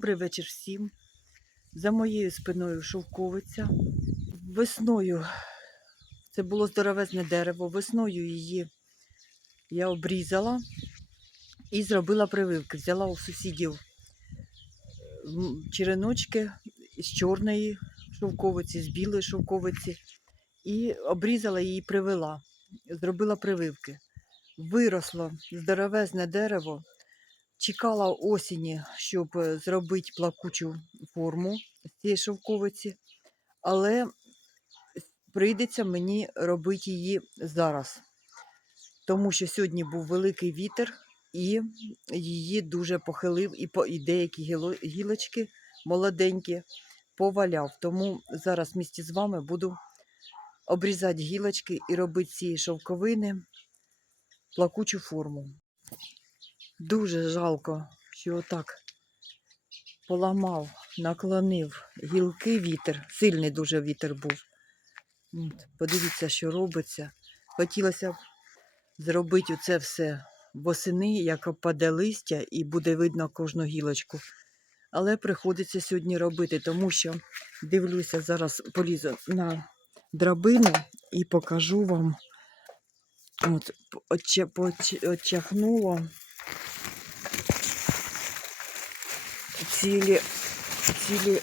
Добрий вечір всім. За моєю спиною шовковиця. Весною це було здоровезне дерево. Весною її я обрізала і зробила прививки. Взяла у сусідів череночки з чорної шовковиці, з білої шовковиці і обрізала її, привела. Зробила прививки. Виросло здоровезне дерево. Чекала осені, щоб е, зробити плакучу форму з цієї шовковиці, але прийдеться мені робити її зараз, тому що сьогодні був великий вітер і її дуже похилив, і, і деякі гілочки молоденькі поваляв. Тому зараз вместе з вами буду обрізати гілочки і робити цієї шовковини плакучу форму. Дуже жалко, що отак поламав, наклонив гілки вітер. Сильний дуже вітер був. От, подивіться, що робиться. Хотілося б зробити це все восени, як опаде листя, і буде видно кожну гілочку. Але приходиться сьогодні робити, тому що дивлюся, зараз полізу на драбину і покажу вам. От, оче- поч- очахнуло. Цілі, цілі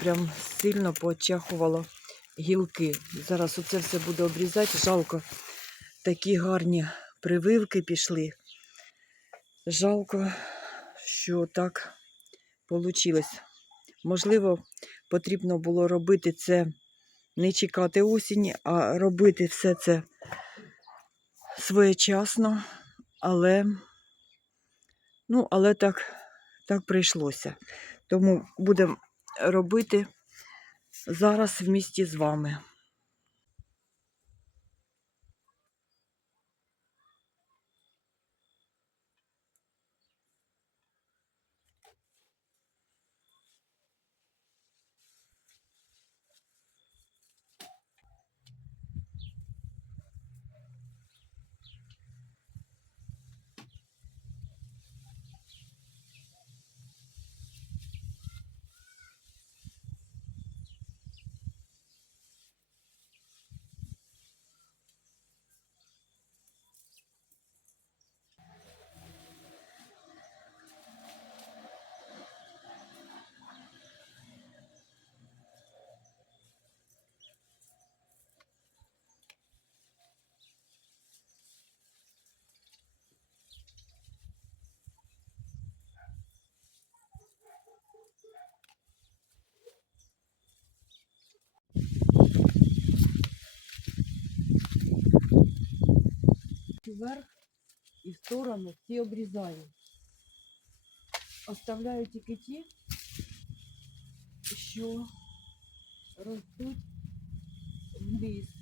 прям сильно поочахувало гілки. Зараз оце все буду обрізати. Жалко, такі гарні прививки пішли. Жалко, що так вийшло. Можливо, потрібно було робити це не чекати осені, а робити все це своєчасно, але Ну, але так, так прийшлося. Тому будемо робити зараз в місті з вами. Вверх і в сторону ті обрізаю. Оставляю тільки ті, що ростуть вниз.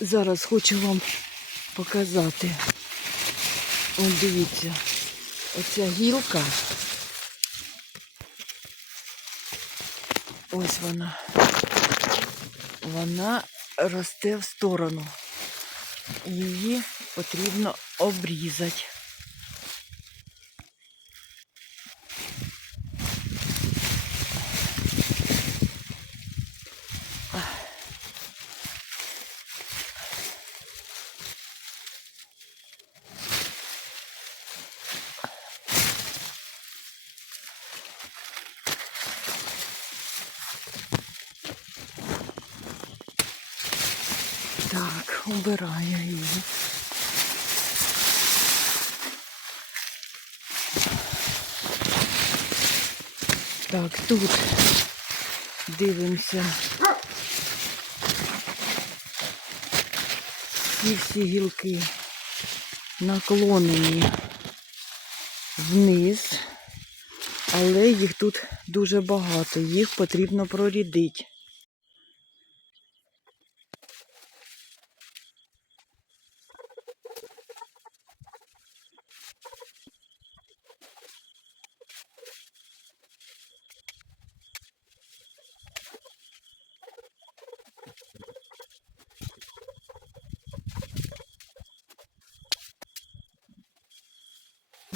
Зараз хочу вам показати. От дивіться, оця гілка. Ось вона. Вона росте в сторону. Її потрібно обрізати. Так, убираю її. Так, тут дивимося. Ці всі гілки наклонені вниз, але їх тут дуже багато, їх потрібно прорідити.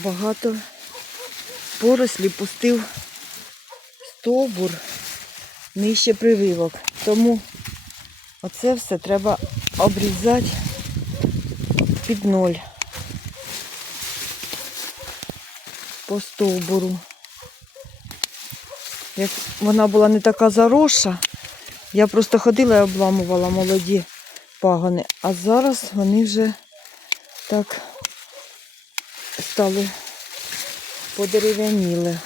Багато порослі пустив стовбур нижче прививок. Тому оце все треба обрізати під ноль по стовбуру. Як вона була не така заросша, я просто ходила і обламувала молоді пагони, а зараз вони вже так стали подерев'яніли.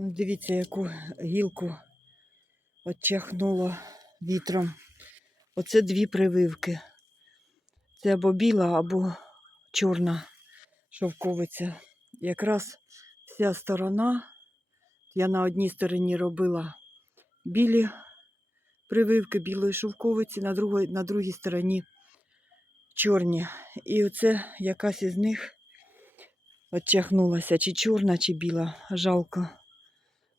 Дивіться, яку гілку отчахнуло вітром. Оце дві прививки. Це або біла, або чорна шовковиця. Якраз вся сторона, я на одній стороні робила білі прививки білої шовковиці, на другій, на другій стороні чорні. І оце якась із них отчахнулася, чи чорна, чи біла. Жалко.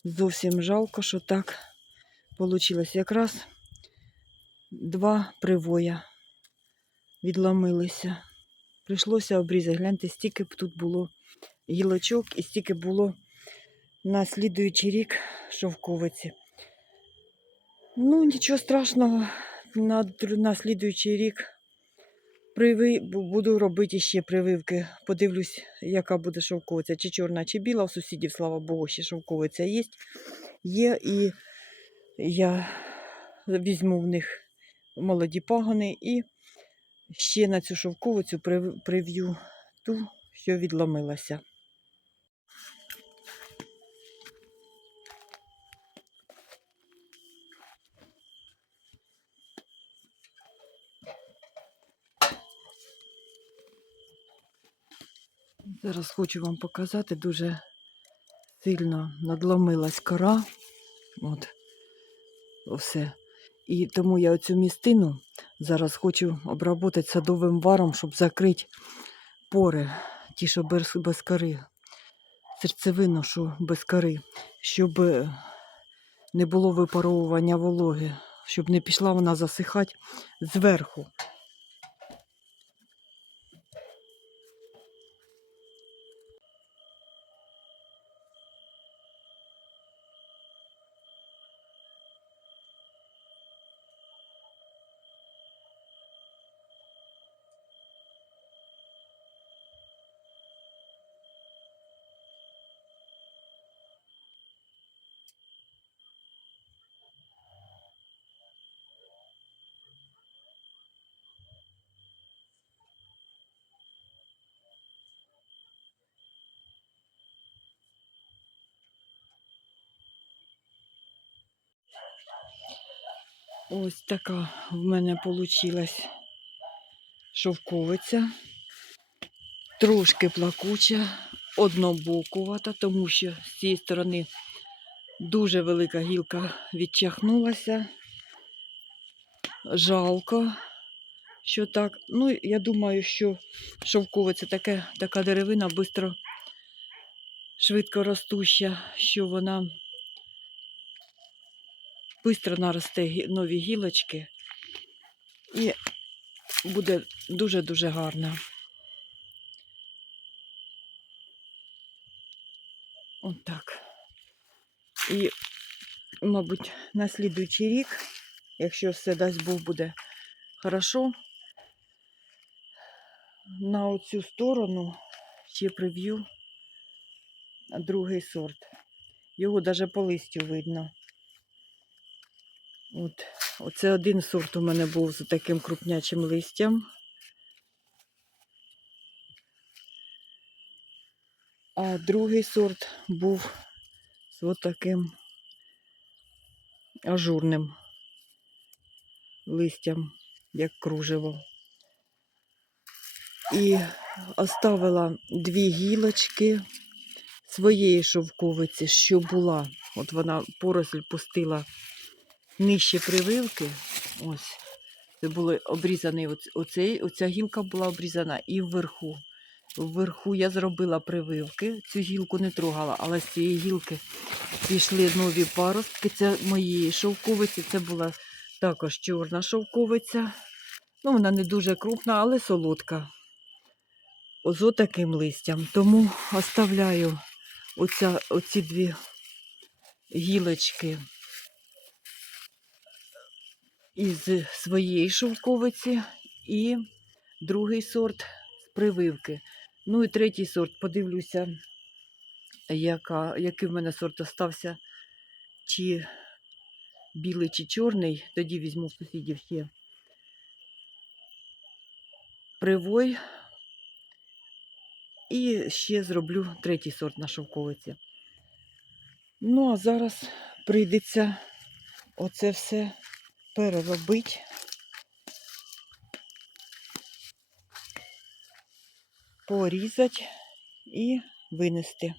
Зовсім жалко, що так вийшло. Якраз два привоя відломилися. Прийшлося обрізати. Гляньте, стільки б тут було гілочок і стільки було на слідуючий рік шовковиці. Ну, нічого страшного, на, на слідуючий рік приви... буду робити ще прививки. Подивлюсь, яка буде шовковиця, чи чорна, чи біла. У сусідів, слава Богу, ще шовковиця є. Є і я візьму в них молоді пагони і ще на цю шовковицю прив- прив'ю ту, що відломилася. Зараз хочу вам показати, дуже сильно надломилась кора. От, все. І тому я оцю містину зараз хочу обробити садовим варом, щоб закрити пори, ті, що без, без кори, серцевину, що без кори, щоб не було випаровування вологи, щоб не пішла вона засихати зверху. Ось така в мене вийшла шовковиця. Трошки плакуча, однобокувата, тому що з цієї сторони дуже велика гілка відчахнулася. Жалко, що так. Ну, я думаю, що шовковиця таке, така деревина швидко, швидко ростуща, що вона швидко наросте нові гілочки. І буде дуже-дуже гарна. От. І, мабуть, на слідуючий рік, якщо все дасть Бог буде хорошо, на оцю сторону ще прив'ю другий сорт. Його навіть по листю видно. От, оце один сорт у мене був з таким крупнячим листям. А другий сорт був з от таким ажурним листям, як кружево. І оставила дві гілочки своєї шовковиці, що була. От вона поросль пустила нижче прививки. Ось. Це було обрізаний оц- оцей, оця гілка була обрізана і вверху. Вверху я зробила прививки, цю гілку не трогала, але з цієї гілки пішли нові паростки. Це моєї шовковиці, це була також чорна шовковиця. Ну, вона не дуже крупна, але солодка. З отаким листям. Тому оставляю оця, оці дві гілочки із своєї шовковиці і другий сорт з прививки. Ну і третій сорт, подивлюся, яка, який в мене сорт остався, чи білий, чи чорний. Тоді візьму в сусідів ще привой. І ще зроблю третій сорт на шовковиці. Ну, а зараз прийдеться оце все переробити. Порізати і винести.